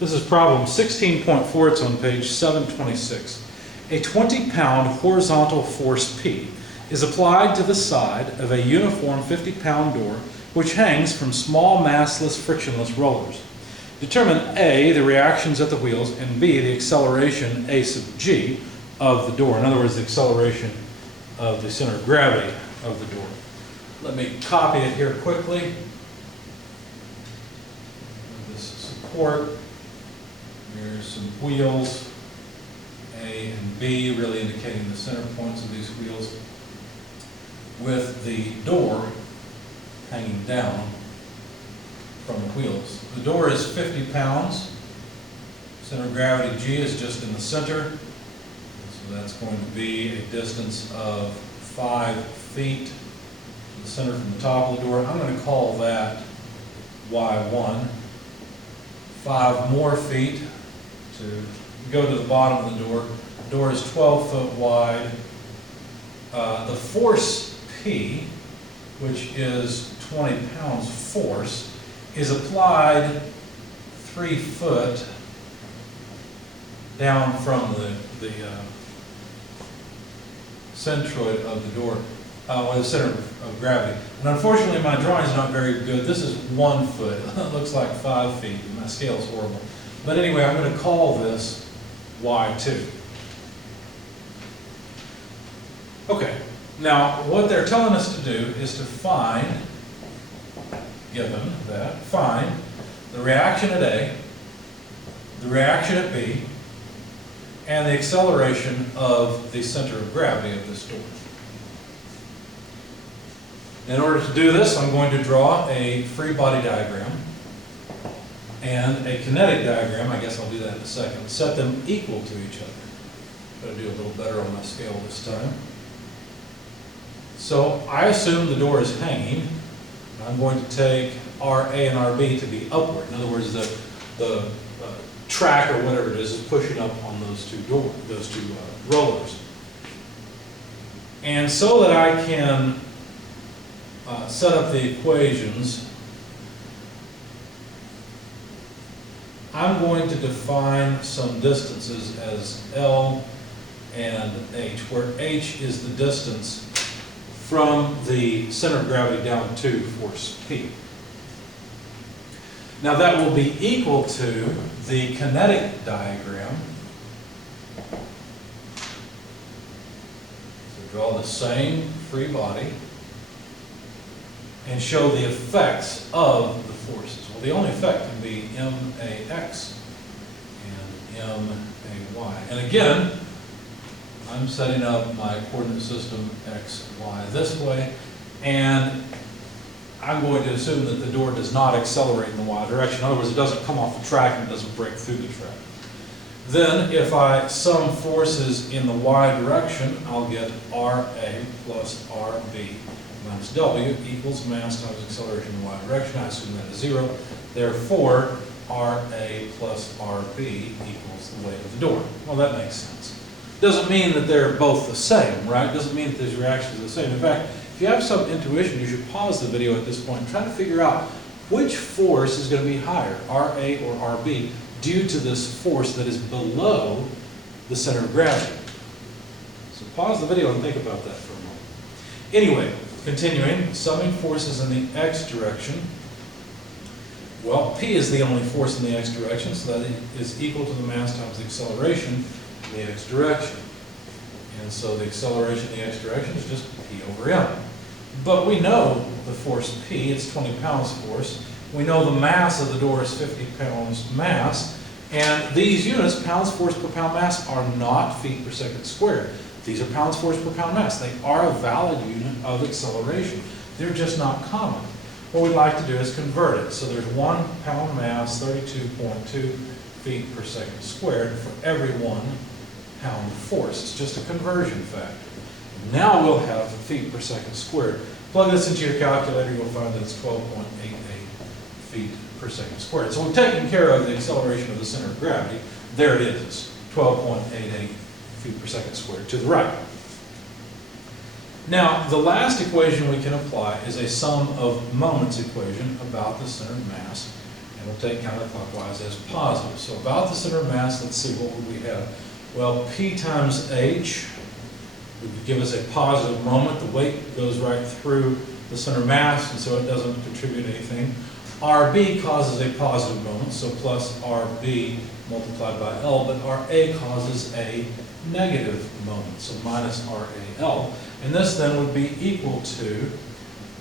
This is problem 16.4, it's on page 726. A 20-pound horizontal force P is applied to the side of a uniform 50-pound door which hangs from small massless frictionless rollers. Determine A, the reactions at the wheels, and B, the acceleration A sub g of the door. In other words, the acceleration of the center of gravity of the door. Let me copy it here quickly. This support. Here's some wheels, A and B, really indicating the center points of these wheels, with the door hanging down from the wheels. The door is 50 pounds. Center of gravity G is just in the center. So that's going to be a distance of 5 feet to the center from the top of the door. I'm going to call that Y1. 5 more feet to go to the bottom of the door. The door is 12 foot wide. The force P, which is 20 pounds force, is applied 3 foot down from the centroid of the door, or the center of gravity. And unfortunately, my drawing is not very good. This is 1 foot. It looks like 5 feet. My scale is horrible. But anyway, I'm going to call this Y2. Okay. Now, what they're telling us to do is to find, given that, find the reaction at A, the reaction at B, and the acceleration of the center of gravity of this door. In order to do this, I'm going to draw a free body diagram and a kinetic diagram. I guess I'll do that in a second. Set them equal to each other. Got to do a little better on my scale this time. So I assume the door is hanging. I'm going to take RA and RB to be upward. In other words, the track or whatever it is pushing up on those two rollers. And so that I can set up the equations, I'm going to define some distances as L and H, where H is the distance from the center of gravity down to force P. Now that will be equal to the kinetic diagram. So draw the same free body and show the effects of the forces. Well, the only effect can be MAX and MAY. And again, I'm setting up my coordinate system X, Y this way, and I'm going to assume that the door does not accelerate in the Y direction. In other words, it doesn't come off the track and it doesn't break through the track. Then, if I sum forces in the Y direction, I'll get RA plus RB minus W equals mass times acceleration in the Y direction. I assume that is 0. Therefore, RA plus RB equals the weight of the door. Well, that makes sense. Doesn't mean that they're both the same, right? Doesn't mean that these reactions are the same. In fact, if you have some intuition, you should pause the video at this point and try to figure out which force is going to be higher, RA or RB, due to this force that is below the center of gravity. So pause the video and think about that for a moment. Anyway, continuing, summing forces in the X direction. Well, P is the only force in the X direction, so that is equal to the mass times the acceleration in the X direction. And so the acceleration in the X direction is just P over M. But we know the force P, it's 20 pounds force. We know the mass of the door is 50 pounds mass. And these units, pounds force per pound mass, are not feet per second squared. These are pounds force per pound mass. They are a valid unit of acceleration. They're just not common. What we'd like to do is convert it. So there's 1 pound mass, 32.2 feet per second squared for every 1 pound force. It's just a conversion factor. Now we'll have feet per second squared. Plug this into your calculator, you'll find that it's 12.88 feet per second squared. So we've taken care of the acceleration of the center of gravity. There it is, 12.88 feet per second squared to the right. Now, the last equation we can apply is a sum of moments equation about the center of mass and we'll take counterclockwise as positive. So about the center of mass, let's see, what would we have? Well, P times H would give us a positive moment. The weight goes right through the center of mass, and so it doesn't contribute anything. RB causes a positive moment, so plus RB multiplied by L, but RA causes a negative moment, so minus RAL. And this then would be equal to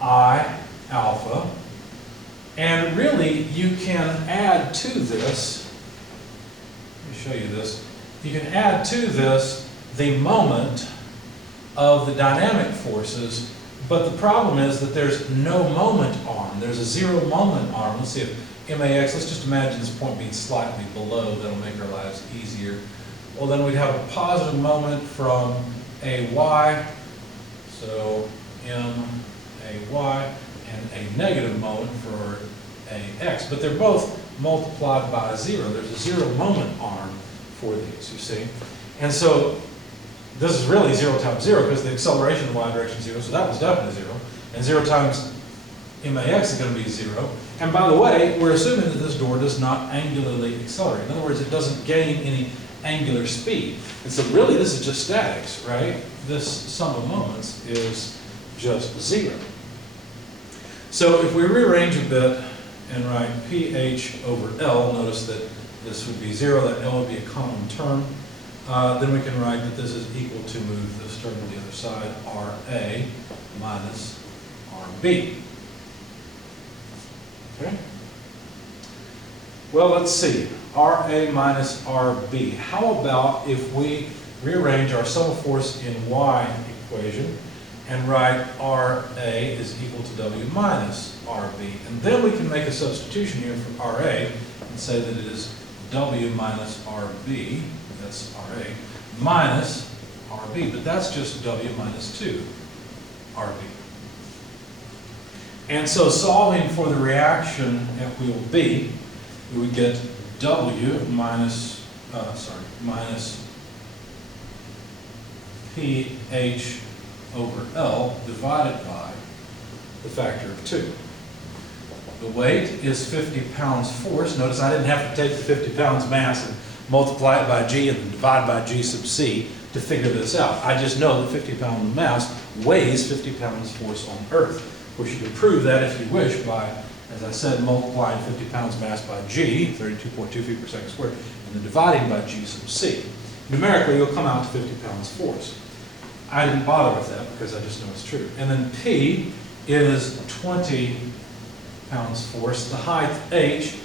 I alpha. And really, you can add to this, let me show you this, you can add to this the moment of the dynamic forces, but the problem is that there's no moment arm. There's a zero moment arm. Let's see if MAX, let's just imagine this point being slightly below. That'll make our lives easier. Well, then we'd have a positive moment from AY, so MAY, and a negative moment for AX. But they're both multiplied by zero. There's a zero moment arm for these, you see. And so this is really 0 times 0 because the acceleration in the y direction is 0, so that was definitely 0. And 0 times MAX is going to be 0. And by the way, we're assuming that this door does not angularly accelerate. In other words, it doesn't gain any angular speed. And so really this is just statics, right? This sum of moments is just 0. So if we rearrange a bit and write PH over L, notice that this would be 0, that L would be a common term. Then we can write that this is equal to, move this term to the other side, RA minus RB. Okay? Well, let's see. RA minus RB. How about if we rearrange our sum of force in Y equation and write RA is equal to W minus RB. And then we can make a substitution here for RA and say that it is W minus RB. That's RA, minus RB, but that's just W minus 2 RB. And so solving for the reaction at wheel B, we would get W minus, minus PH over L divided by the factor of 2. The weight is 50 pounds force. Notice I didn't have to take the 50 pounds mass and multiply it by G and then divide by G sub C to figure this out. I just know that 50 pound mass weighs 50 pounds force on Earth. Of course, you can prove that if you wish by, as I said, multiplying 50 pounds mass by G, 32.2 feet per second squared, and then dividing by G sub C. Numerically, you'll come out to 50 pounds force. I didn't bother with that because I just know it's true. And then P is 20 pounds force. The height H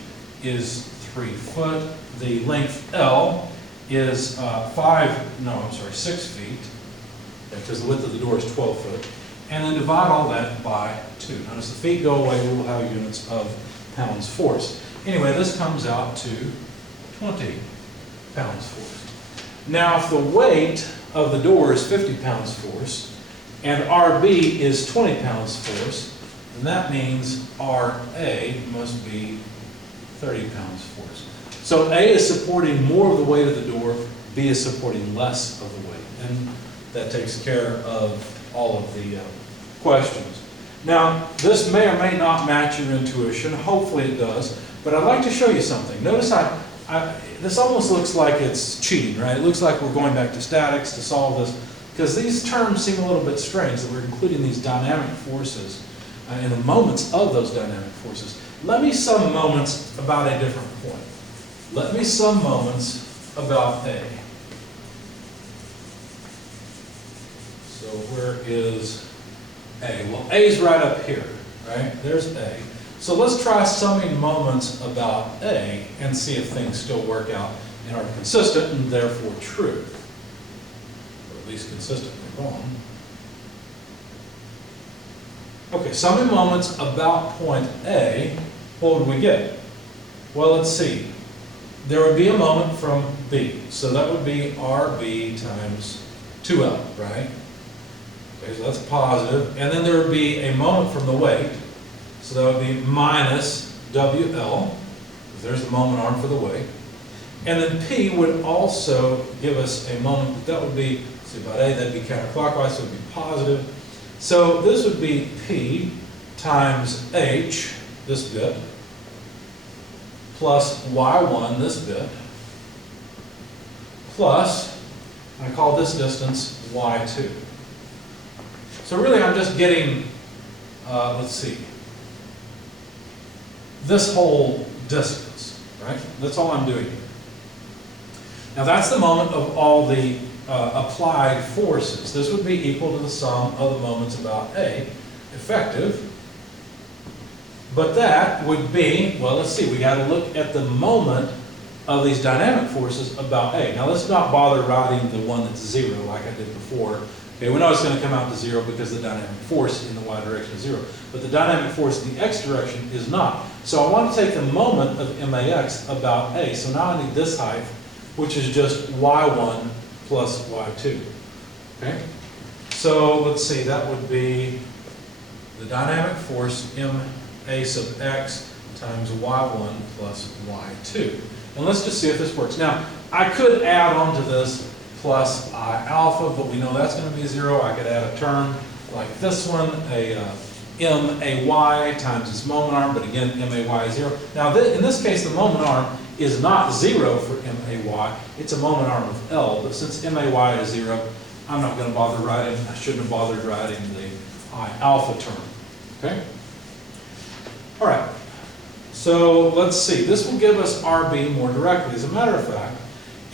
is 3 foot. The length L is 6 feet, because the width of the door is 12 foot. And then divide all that by 2. Notice the feet go away, we will have units of pounds force. Anyway, this comes out to 20 pounds force. Now, if the weight of the door is 50 pounds force, and RB is 20 pounds force, then that means RA must be 30 pounds force. So A is supporting more of the weight of the door, B is supporting less of the weight. And that takes care of all of the questions. Now, this may or may not match your intuition. Hopefully it does. But I'd like to show you something. Notice this almost looks like it's cheating, right? It looks like we're going back to statics to solve this, because these terms seem a little bit strange, that we're including these dynamic forces and the moments of those dynamic forces. Let me sum moments about a different point. Let me sum moments about A. So where is A? Well, A is right up here, right? There's A. So let's try summing moments about A and see if things still work out and are consistent and therefore true. Or at least consistently wrong. Okay, summing moments about point A, what would we get? Well, let's see. There would be a moment from B. So that would be RB times 2L, right? Okay, so that's positive. And then there would be a moment from the weight. So that would be minus WL. There's the moment arm for the weight. And then P would also give us a moment, but that would be, let's see, about A, that'd be counterclockwise, so it would be positive. So this would be P times H, this bit, plus y1, this bit, plus, I call this distance y2. So really I'm just getting, let's see, this whole distance, right? That's all I'm doing here. Now that's the moment of all the applied forces. This would be equal to the sum of the moments about A, effective. But that would be, well, let's see, we got to look at the moment of these dynamic forces about A. Now let's not bother writing the one that's 0 like I did before. Okay, we know it's going to come out to 0 because the dynamic force in the y direction is 0. But the dynamic force in the x direction is not. So I want to take the moment of max about A. So now I need this height, which is just y1 plus y2. Okay? So let's see, that would be the dynamic force ma sub x times y1 plus y2. And let's just see if this works. Now, I could add on to this plus I alpha, but we know that's going to be 0. I could add a term like this one, a may times its moment arm, but again, may is 0. Now, in this case, the moment arm is not 0 for may. It's a moment arm of L, but since may is 0, I'm not going to bother writing, I shouldn't have bothered writing the I alpha term. Okay? All right. So let's see. This will give us RB more directly. As a matter of fact,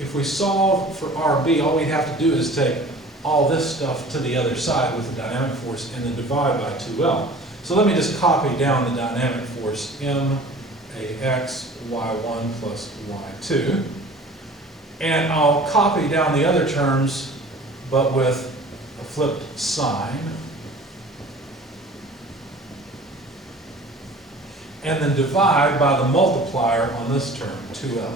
if we solve for RB, all we'd have to do is take all this stuff to the other side with the dynamic force and then divide by 2L. So let me just copy down the dynamic force max y1 plus y2. And I'll copy down the other terms, but with a flipped sign. And then divide by the multiplier on this term, 2L.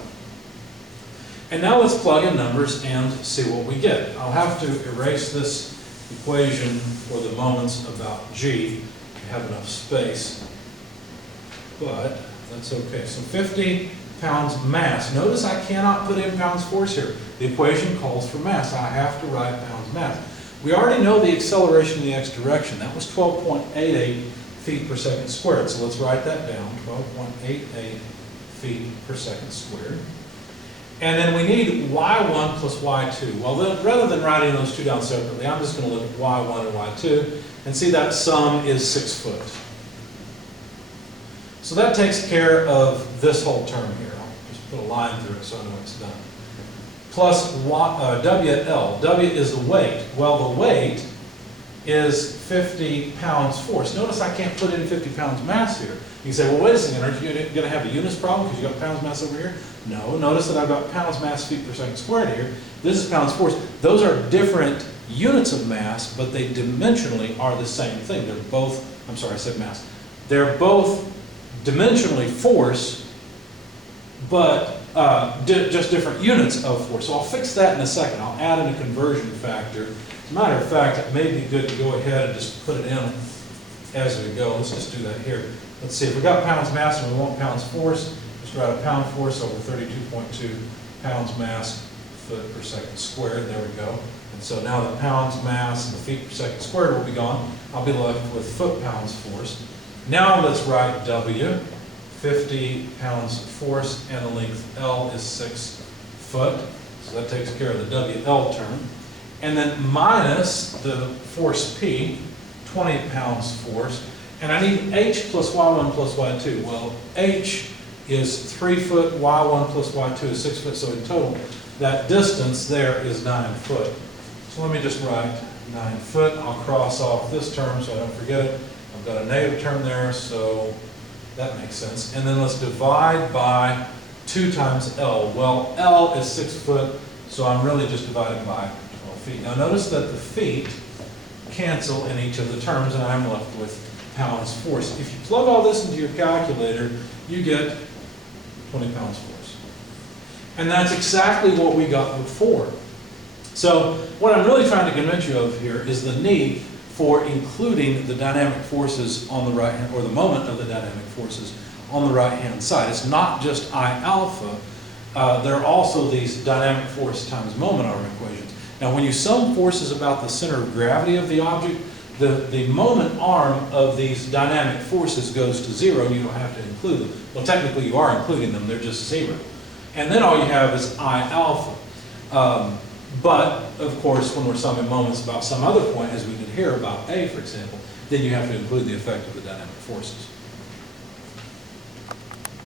And now let's plug in numbers and see what we get. I'll have to erase this equation for the moments about G to have enough space, but that's okay. So 50 pounds mass. Notice I cannot put in pounds force here. The equation calls for mass. I have to write pounds mass. We already know the acceleration in the x direction. That was 12.88 feet per second squared. So let's write that down, 12.88 feet per second squared. And then we need y1 plus y2. Well, then, rather than writing those two down separately, I'm just going to look at y1 and y2 and see that sum is 6 foot. So that takes care of this whole term here. I'll just put a line through it so I know it's done. Plus WL. W is the weight. Well, the weight is 50 pounds force. Notice I can't put in 50 pounds mass here. You can say, well, wait a second, aren't you going to have a units problem because you got pounds mass over here? No, notice that I've got pounds mass feet per second squared here. This is pounds force. Those are different units of mass, but they dimensionally are the same thing. They're both, I'm sorry, I said mass. They're both dimensionally force, but just different units of force. So I'll fix that in a second. I'll add in a conversion factor. As a matter of fact, it may be good to go ahead and just put it in as we go. Let's just do that here. Let's see, if we got pounds mass and we want pounds force, just write a pound force over 32.2 pounds mass foot per second squared. There we go. And so now the pounds mass and the feet per second squared will be gone. I'll be left with foot pounds force. Now let's write W, 50 pounds force, and the length L is 6 foot. So that takes care of the WL term. And then minus the force P, 20 pounds force. And I need H plus Y1 plus Y2. Well, H is 3 foot, Y1 plus Y2 is 6 foot, so in total, that distance there is 9 foot. So let me just write 9 foot. I'll cross off this term so I don't forget it. I've got a negative term there, so that makes sense. And then let's divide by 2 times L. Well, L is 6 foot, so I'm really just dividing by 12 feet. Now notice that the feet cancel in each of the terms, and I'm left with pounds force. If you plug all this into your calculator, you get 20 pounds force. And that's exactly what we got before. So what I'm really trying to convince you of here is the need for including the dynamic forces on the right hand, or the moment of the dynamic forces on the right hand side. It's not just I alpha, there are also these dynamic force times moment arm equations. Now when you sum forces about the center of gravity of the object, the moment arm of these dynamic forces goes to 0, you don't have to include them. Well, technically you are including them, they're just 0. And then all you have is I alpha. But, of course, when we're summing moments about some other point, as we did here about A, for example, then you have to include the effect of the dynamic forces.